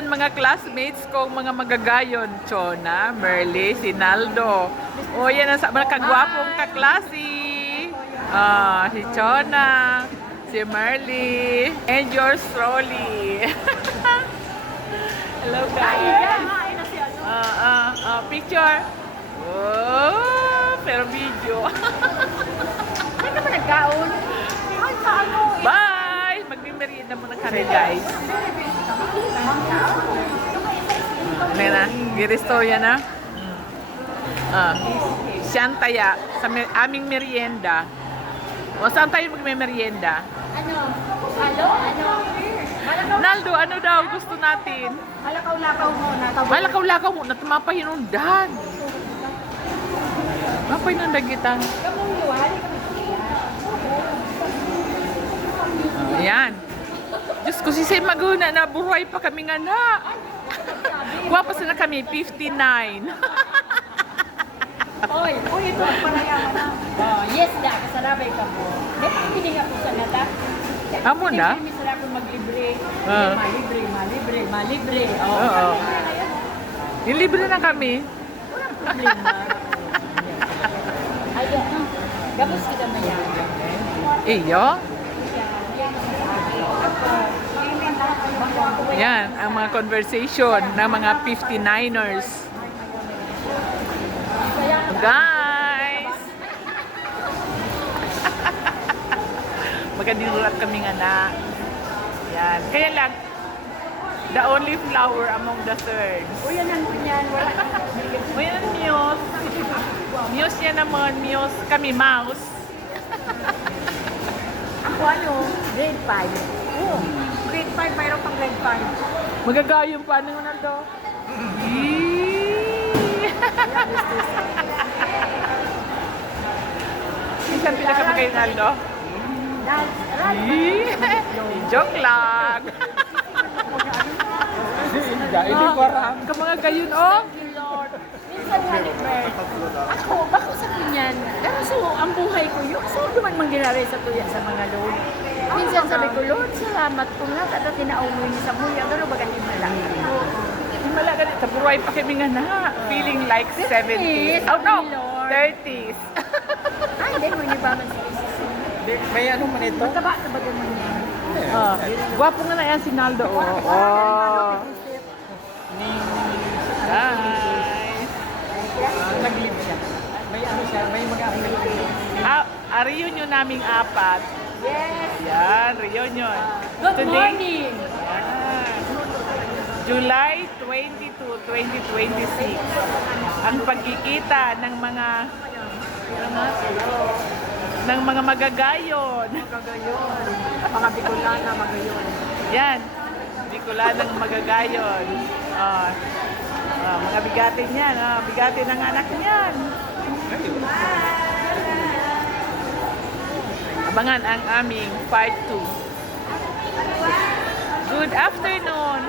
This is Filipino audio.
yan mga classmates kong mga magagayon. Chona, Merly, Sinaldo. O yan ang mga kagwapong kaklase. Si Chona, si Merly, and yours truly. Hello guys. Picture. Oh, pero video. Hindi ka ba nagkaon? Ay, sa ano? Bye! Magmimerienda muna kami guys. Nena, giristorya na. Siyantaya sa aming merienda. O saan tayo magmimerienda? Ano? Ano? Naldo, ano daw gusto natin? Malakaw-lakaw mo na. Malakaw-lakaw mo na tumapahinundan. Mapahinundan kita. Ayan. Diyos ko, si Say Maguna na buhay pa kami nga na. Guwapas na kami, 59. Oy, ito ang panayaman na. Oh, yes da, kasarabay ka po. Hindi nga po sa nata. Amo na? Hindi sila kung maglibre. Ah. Malibre. Oo. Nilibre na kami. Walang problema. Ayan. Gabos kita mayan. Iyo. Yan, ang mga conversation ng mga 59ers. Guys! Magkadinulat kaming anak. Yan. Kaya lang, the only flower among the thirds. O yan ang ganyan. Wala na. O yan, Muse. Muse yan naman. Muse. Kami, mouse. Ako ano? Grade 5. Oo. Grade 5, mayroon pang grade 5. Magagayong pa. Ano mo na to? Minsan pinakamagay Naldo? Joke lang. Hindi parang. Kamanga gayon, oh. Minsan halibert. Ako, bako sa kunyan. Pero so, ang buhay ko yun. So, duman mangyari sa tuya sa mga load. Minsan sabi ko, Lord, salamat ko nga. Kada tinauwi niya sa buhay. Pero baga himala. Himala ka dito. Buruay pa kami nga na. Feeling like 70s. Oh no, 30s. Ay, hindi mo ba man sa isisi. May ano man ito? Mataba na ba naman yan? Gwapo nga na yan si Naldo, oh. Oh. Guys. Nag-live siya. May ano siya, may mga Reunion naming apat. Yes. Yan, reunion. Good morning. July 22, 2026. Ang pagkikita ng mga magagayon. Mga Bicolana, magayon. Yan. Bicolanang magagayon. Mga bigatin yan. Bigatin ng anak niyan. Abangan ang aming part 2. Good afternoon.